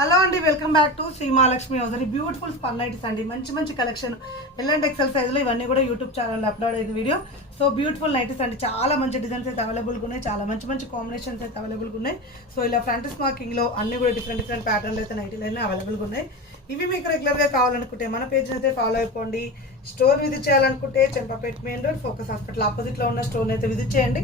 Hello అండి, welcome back to Shri Mahalakshmi house. Beautiful spun nighties అండి. మంచి మంచి కలెక్షన్ ఎల్లంటి ఎక్సెల్ సైజులో ఇవన్నీ కూడా యూట్యూబ్ ఛానల్లో అప్లోడ్ అయ్యింది వీడియో. సో బ్యూటిఫుల్ నైటీస్ అండి. చాలా మంచి డిజైన్స్ అయితే అవైలబుల్గా ఉన్నాయి, చాలా మంచి మంచి కాంబినేషన్స్ అయితే అవైలబుల్గా ఉన్నాయి. సో ఇలా ఫ్రంట్ స్మార్కింగ్లో అన్ని కూడా డిఫరెంట్ డిఫరెంట్ ప్యాటర్న్లు అయితే నైటీలు అయితే అవైలబుల్గా ఉన్నాయి. ఇవి మీకు రెగ్యులర్గా కావాలనుకుంటే మన పేజ్ అయితే ఫాలో అయిపోండి. స్టోర్ విజిట్ చేయాలనుకుంటే Champapet main road Focus hospital ఆపోజిట్లో ఉన్న స్టోర్ అయితే విజిట్ చేయండి.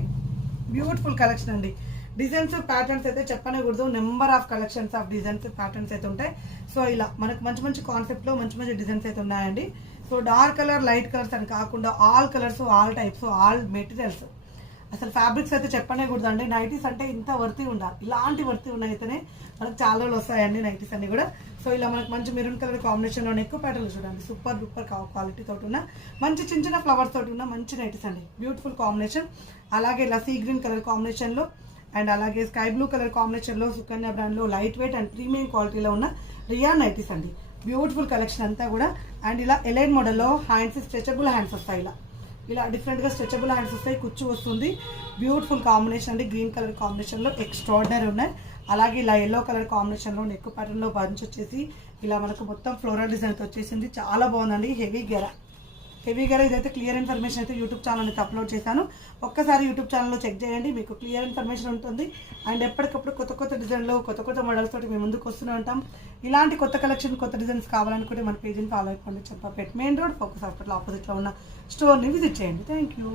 బ్యూటిఫుల్ కలెక్షన్ అండి. డిజైన్స్ ప్యాటర్న్స్ అయితే చెప్పనకూడదు, number of collections of designs patterns అయితే ఉంటాయి. సో ఇలా మనకు మంచి మంచి కాన్సెప్ట్లో మంచి మంచి డిజైన్స్ అయితే ఉన్నాయండి. So dark colour, light colours అని కాకుండా all colours, all types, all materials. అసలు ఫ్యాబ్రిక్స్ అయితే చెప్పనేకూడదు అండి. నైటీస్ అంటే ఇంత వర్తి ఉండాలి. ఇలాంటి వర్తి ఉన్నాయితేనే మనకు చాలా రోజులు వస్తాయండి నైటీస్ అన్ని కూడా. సో ఇలా మనకు మంచి మెరూన్ కలర్ కాంబినేషన్లో ఎక్కువ ప్యాటర్న్లు చూడండి. సూపర్ డూపర్ క్వాలిటీ తోటి ఉన్న మంచి చిన్న చిన్న ఫ్లవర్స్ తోటి ఉన్న మంచి నైటీస్ అండి. Beautiful combination. అలాగే ఇలా సీ గ్రీన్ కలర్ కాంబినేషన్లో అండ్ అలాగే స్కై బ్లూ కలర్ కాంబినేషన్లో సుకన్య బ్రాండ్లో లైట్ వెయిట్ అండ్ ప్రీమియం క్వాలిటీలో ఉన్న రియాన్ నైటీస్ అండి. బ్యూటిఫుల్ కలెక్షన్ అంతా కూడా. అండ్ ఇలా ఎలైన్ మోడల్లో హ్యాండ్స్, స్ట్రెచబుల్ హ్యాండ్స్ వస్తాయి. ఇలా డిఫరెంట్గా స్ట్రెచబుల్ హ్యాండ్స్ వస్తాయి, కుచ్చు వస్తుంది. బ్యూటిఫుల్ కాంబినేషన్ అండి. గ్రీన్ కలర్ కాంబినేషన్లో ఎక్స్ట్రాడినరీ ఉన్నాయి. అలాగే ఇలా ఎల్లో కలర్ కాంబినేషన్లో నెక్ ప్యాటర్న్లో బంచ్ వచ్చేసి ఇలా మనకు మొత్తం ఫ్లోరల్ డిజైన్ వచ్చేసింది. చాలా బాగుందండి. హెవీ గెర ఇదైతే క్లియర్ ఇన్ఫర్మేషన్ అయితే యూట్యూబ్ ఛానల్ అయితే అప్లోడ్ చేశాను. ఒక్కసారి యూట్యూబ్ ఛానల్లో చెక్ చేయండి, మీకు క్లియర్ ఇన్ఫర్మేషన్ ఉంటుంది. అండ్ ఎప్పటికప్పుడు కొత్త కొత్త డిజైన్లో కొత్త కొత్త మోడల్స్ తోటి మేము ముందుకు వస్తూనే ఉంటాం. ఇలాంటి కొత్త కలెక్షన్, కొత్త డిజైన్స్ కావాలనుకుంటే మన పేజీని ఫాలో అయిపోండి. Champapet main road Focus hospital ఆపోజిట్లో ఉన్న స్టోర్ని విజిట్ చేయండి. Thank you.